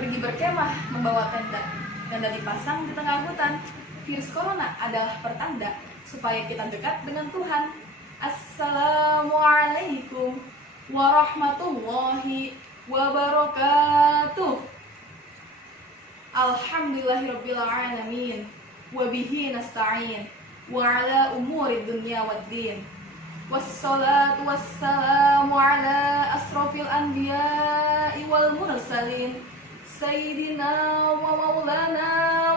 pergi berkemah membawa tenda dipasang di tengah hutan. Virus corona adalah pertanda supaya kita dekat dengan Tuhan. Assalamualaikum warahmatullahi wabarakatuh. Alhamdulillahirabbil alamin wa bihi nasta'in wa ala umuri dunya waddin. Wassalatu wassalamu ala asrofil anbiya'i wal mursalin Sayyidina wa maulana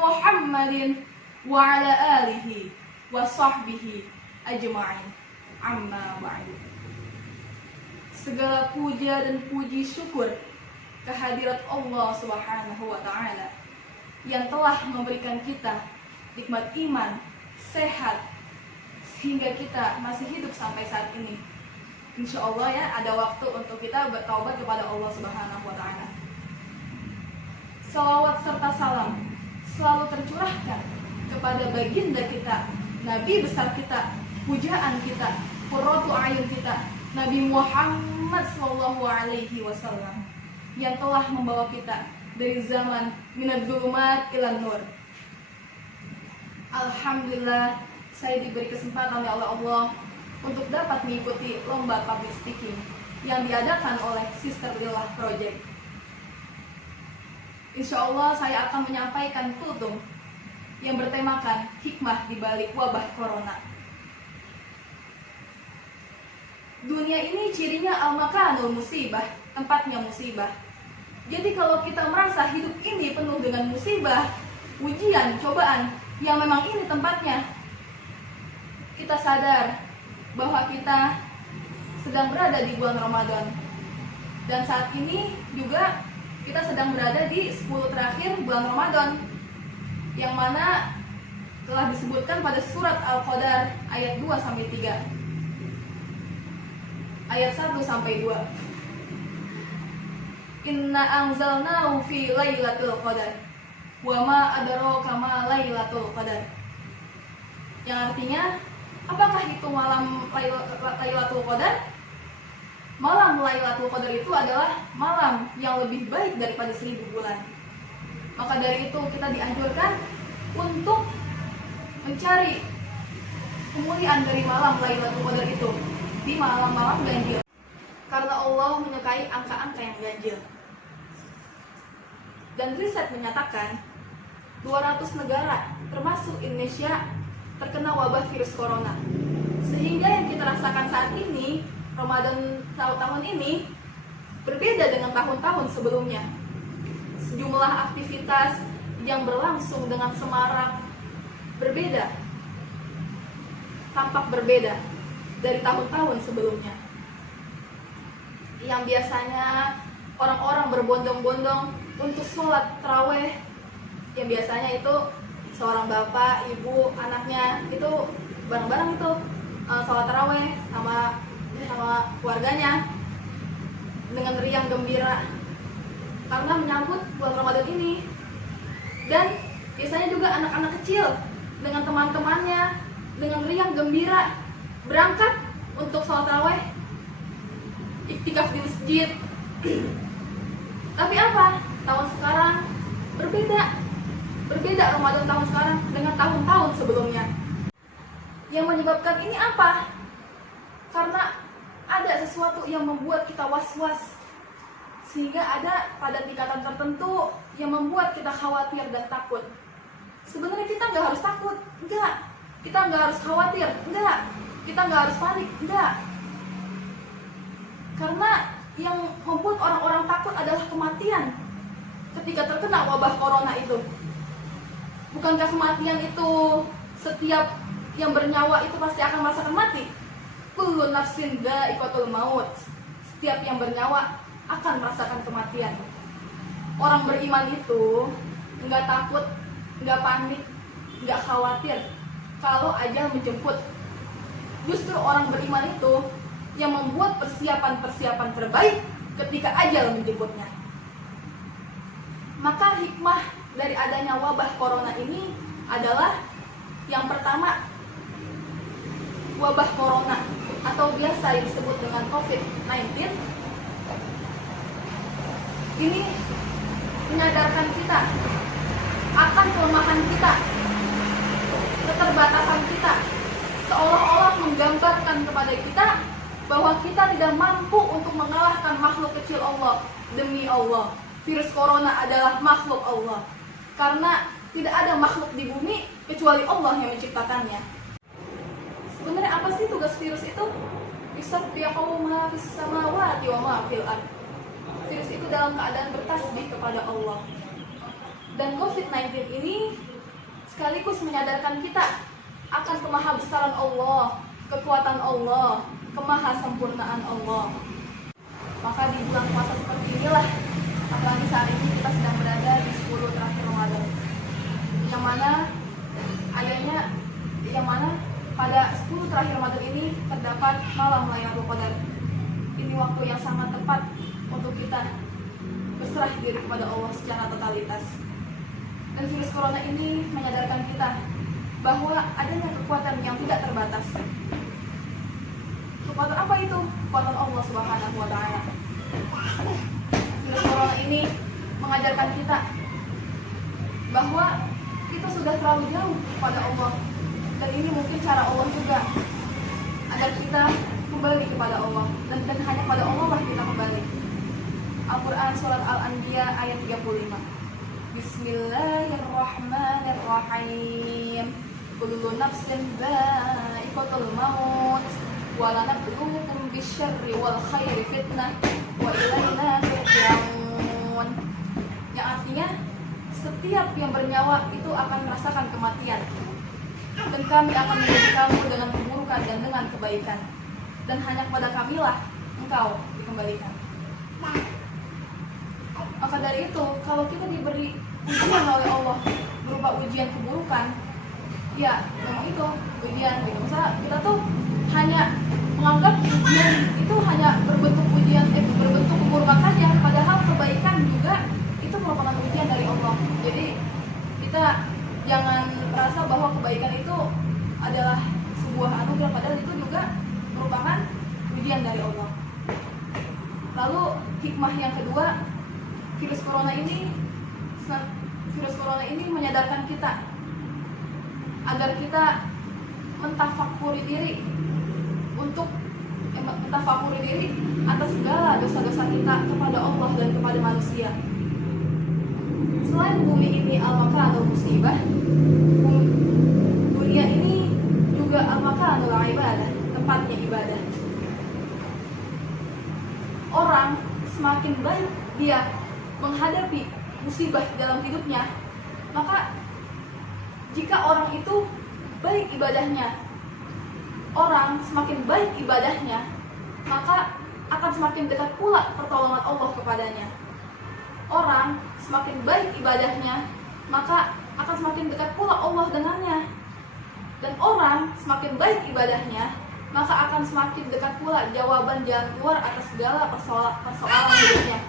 Muhammadin wa ala alihi wa sahbihi ajma'in. Amma ba'du. Segala puja dan puji syukur kehadirat Allah Subhanahu wa ta'ala yang telah memberikan kita nikmat iman, sehat, sehingga kita masih hidup sampai saat ini. Insya Allah ya, ada waktu untuk kita bertaubat kepada Allah Subhanahu wa ta'ala. Salawat serta salam selalu tercurahkan kepada baginda kita, Nabi besar kita, pujaan kita, qurratu ayun kita, Nabi Muhammad sallallahu alaihi wasallam, yang telah membawa kita dari zaman minad dzulumat ilan nur. Alhamdulillah, saya diberi kesempatan oleh Allah untuk dapat mengikuti lomba public speaking yang diadakan oleh Sister Lillah Project. Insya Allah saya akan menyampaikan kultum yang bertemakan hikmah di balik wabah corona. Dunia ini cirinya al-makanul musibah, tempatnya musibah. Jadi kalau kita merasa hidup ini penuh dengan musibah, ujian, cobaan, yang memang ini tempatnya, kita sadar bahwa kita sedang berada di bulan Ramadan. Dan saat ini juga kita sedang berada di 10 terakhir bulan Ramadan, yang mana telah disebutkan pada surat Al-Qadar ayat 2-3, ayat 1-2. Inna anzalnahu fi lailatul qadar wa ma adraka ma lailatul qadar. Yang artinya, apakah itu malam Lailatul Qadar? Malam Lailatul Qadar itu adalah malam yang lebih baik daripada 1000 bulan. Maka dari itu kita dianjurkan untuk mencari kemuliaan dari malam Lailatul Qadar itu di malam-malam ganjil. Karena Allah menyukai angka-angka yang ganjil. Dan riset menyatakan 200 negara termasuk Indonesia terkena wabah virus corona. Sehingga yang kita rasakan saat ini, Ramadan tahun ini, berbeda dengan tahun-tahun sebelumnya. Sejumlah aktivitas yang berlangsung dengan semarak berbeda, tampak berbeda dari tahun-tahun sebelumnya. Yang biasanya orang-orang berbondong-bondong untuk sholat taraweh, yang biasanya itu seorang bapak, ibu, anaknya itu bareng-bareng itu sholat taraweh sama keluarganya dengan riang gembira karena menyambut bulan Ramadan ini. Dan biasanya juga anak-anak kecil dengan teman-temannya dengan riang gembira berangkat untuk sholat taraweh, iktikaf di masjid. Tapi apa? Tahun sekarang berbeda Ramadan tahun sekarang dengan tahun-tahun sebelumnya. Yang menyebabkan ini apa? Karena ada sesuatu yang membuat kita was-was, sehingga ada pada tingkatan tertentu yang membuat kita khawatir dan takut. Sebenarnya kita nggak harus takut, enggak. Kita nggak harus khawatir, enggak. Kita nggak harus panik, enggak. Karena yang membuat orang-orang takut adalah kematian ketika terkena wabah corona itu. Bukankah kematian itu setiap yang bernyawa itu pasti akan merasakan mati? Kullu nafsin dha'iqatul maut. Setiap yang bernyawa akan merasakan kematian. Orang beriman itu enggak takut, enggak panik, enggak khawatir kalau ajal menjemput. Justru orang beriman itu yang membuat persiapan-persiapan terbaik ketika ajal menjemputnya. Maka hikmah dari adanya wabah corona ini adalah yang pertama, wabah corona atau biasa disebut dengan COVID-19 ini menyadarkan kita akan kelemahan kita, keterbatasan kita, seolah-olah menggambarkan kepada kita bahwa kita tidak mampu untuk mengalahkan makhluk kecil Allah. Demi Allah, virus corona adalah makhluk Allah, karena tidak ada makhluk di bumi kecuali Allah yang menciptakannya. Sebenarnya apa sih tugas virus itu? Yusabbihu ma fis samawati wa ma fil ard. Virus itu dalam keadaan bertasbih kepada Allah. Dan COVID-19 ini sekaligus menyadarkan kita akan kemahabesaran Allah, kekuatan Allah, kemahasempurnaan Allah. Maka di bulan puasa seperti inilah, apalagi saat ini kita sedang berada di 10 terakhir Ramadan, yang mana pada 10 terakhir Ramadan ini terdapat malam Lailatul Qadar. Ini waktu yang sangat tepat untuk kita berserah diri kepada Allah secara totalitas. Dan virus corona ini menyadarkan kita bahwa adanya kekuatan yang tidak terbatas. Kekuatan apa itu? Kekuatan Allah Subhanahu wa Ta'ala. Virus corona ini mengajarkan kita bahwa kita sudah terlalu jauh kepada Allah, dan ini mungkin cara Allah juga agar kita kembali kepada Allah, dan hanya pada Allah lah kita kembali. Al-Quran Surat Al-Anbiya ayat 35. Bismillahirrahmanirrahim. Kullu nafsin dha'iqatul maut wa lanabluukum bisyarri wal khairi fitnah wa ilaina turja'un. Yang artinya setiap yang bernyawa itu akan merasakan kematian, dan kami akan menjadi kamu dengan keburukan dan dengan kebaikan, dan hanya kepada kamilah engkau dikembalikan. Maka dari itu, kalau kita diberi ujian oleh Allah berupa ujian keburukan, ya memang itu ujian gitu. Misalnya kita tuh hanya menganggap ujian itu hanya berbentuk keburukan saja, padahal kebaikan juga itu merupakan ujian dari Allah. Jadi kita jangan merasa bahwa kebaikan itu adalah sebuah anugerah, padahal itu juga merupakan ujian dari Allah. Lalu hikmah yang kedua, virus corona ini menyadarkan kita agar kita mentafakuri diri atas segala dosa-dosa kita kepada Allah dan kepada manusia. Selain bumi ini al-makanul musibah, dunia ini juga al-makanul ibadah, tempatnya ibadah. Orang semakin baik dia menghadapi musibah dalam hidupnya, maka jika orang itu baik ibadahnya, orang semakin baik ibadahnya, maka akan semakin dekat pula pertolongan Allah kepadanya. Orang semakin baik ibadahnya, maka akan semakin dekat pula Allah dengannya. Dan orang semakin baik ibadahnya, maka akan semakin dekat pula jawaban jalan keluar atas segala persoalan hidupnya.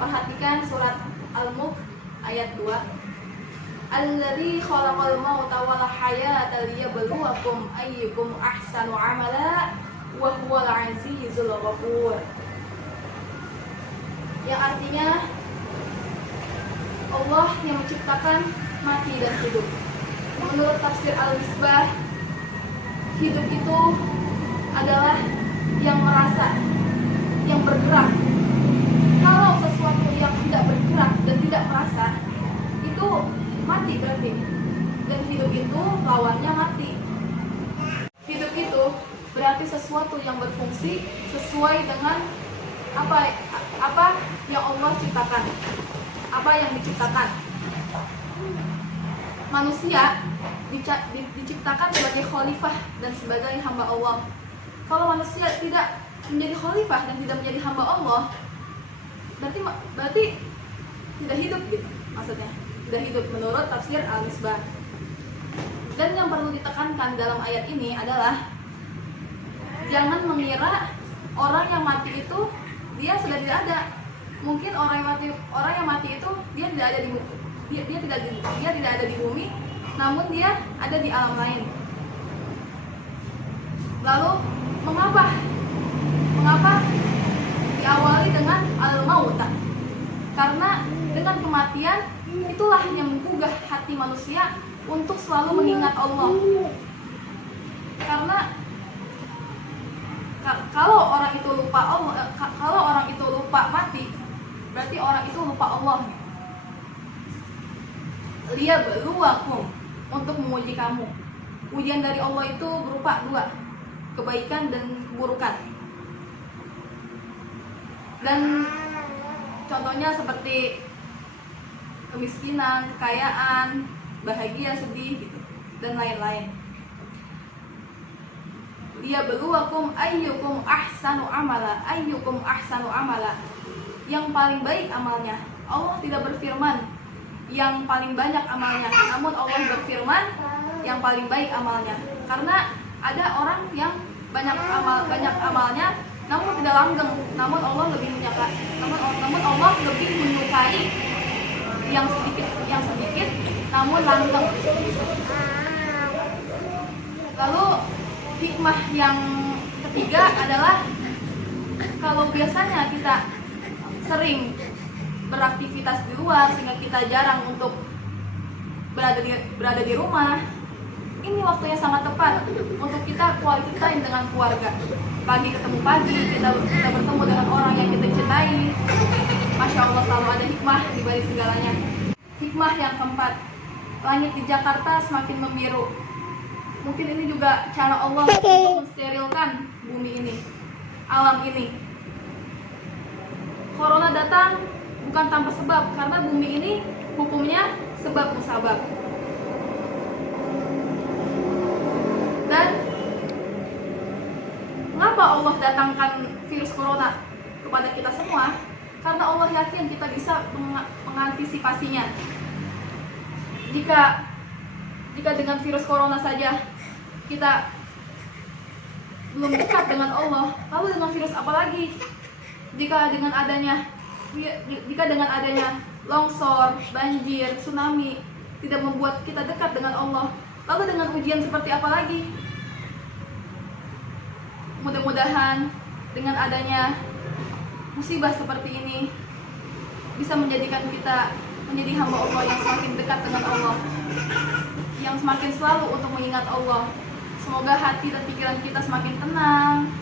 Perhatikan surat Al-Mulk ayat 2. Alladzi khalaqal mauta wal hayata liyabluwakum ayyukum ahsanu amala wa huwal azizul ghafur. Yang artinya Allah yang menciptakan mati dan hidup. Menurut tafsir Al-Misbah, hidup itu adalah yang merasa, yang bergerak. Kalau sesuatu yang tidak bergerak dan tidak merasa, itu mati berarti. Dan hidup itu lawannya mati. Hidup itu berarti sesuatu yang berfungsi sesuai dengan apa yang Allah ciptakan, apa yang diciptakan. Manusia diciptakan sebagai khalifah dan sebagai hamba Allah. Kalau manusia tidak menjadi khalifah dan tidak menjadi hamba Allah, berarti tidak hidup gitu, maksudnya tidak hidup menurut tafsir Al-Misbah. Dan yang perlu ditekankan dalam ayat ini adalah jangan mengira orang yang mati itu dia sudah tidak ada. Mungkin orang yang mati itu dia tidak ada di bumi, namun dia ada di alam lain. Lalu mengapa diawali dengan al-mauta? Karena dengan kematian itulah yang menggugah hati manusia untuk selalu mengingat Allah. Karena kalau orang itu lupa Allah, kalau orang itu lupa mati, berarti orang itu lupa Allah. Liyabluwakum, untuk menguji kamu. Ujian dari Allah itu berupa dua, kebaikan dan keburukan. Dan contohnya seperti kemiskinan, kekayaan, bahagia, sedih, gitu, dan lain-lain. Liyabluwakum ayyukum ahsanu amala, ayyukum ahsanu amala, yang paling baik amalnya. Allah tidak berfirman yang paling banyak amalnya, namun Allah berfirman yang paling baik amalnya. Karena ada orang yang banyak amalnya namun tidak langgeng, namun Allah lebih menyukai, namun Allah lebih menyukai yang sedikit namun langgeng. Lalu hikmah yang ketiga adalah, kalau biasanya kita sering beraktivitas di luar sehingga kita jarang untuk berada di rumah, ini waktunya sangat tepat untuk kita quality time dengan keluarga. Pagi ketemu pagi, kita bertemu dengan orang yang kita cintai. Masya Allah, selalu ada hikmah di balik segalanya. Hikmah yang keempat, langit di Jakarta semakin membiru. Mungkin ini juga cara Allah untuk mensterilkan bumi ini, alam ini. Corona datang bukan tanpa sebab, karena bumi ini hukumnya sebab musabab. Dan mengapa Allah datangkan virus corona kepada kita semua? Karena Allah yakin kita bisa mengantisipasinya. Jika dengan virus corona saja kita belum dekat dengan Allah, lalu dengan virus apa lagi? Jika dengan adanya longsor, banjir, tsunami tidak membuat kita dekat dengan Allah, lalu dengan ujian seperti apa lagi? Mudah-mudahan dengan adanya musibah seperti ini bisa menjadikan kita menjadi hamba Allah yang semakin dekat dengan Allah, yang semakin selalu untuk mengingat Allah. Semoga hati dan pikiran kita semakin tenang,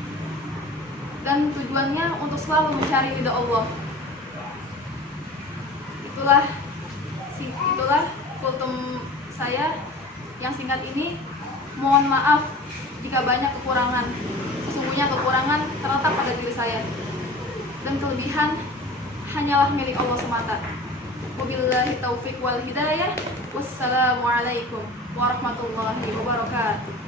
dan tujuannya untuk selalu mencari ridha Allah. Itulah kultum saya yang singkat ini. Mohon maaf jika banyak kekurangan. Sesungguhnya kekurangan terletak pada diri saya, dan kelebihan hanyalah milik Allah semata. Wabillahi taufiq wal hidayah. Wassalamualaikum warahmatullahi wabarakatuh.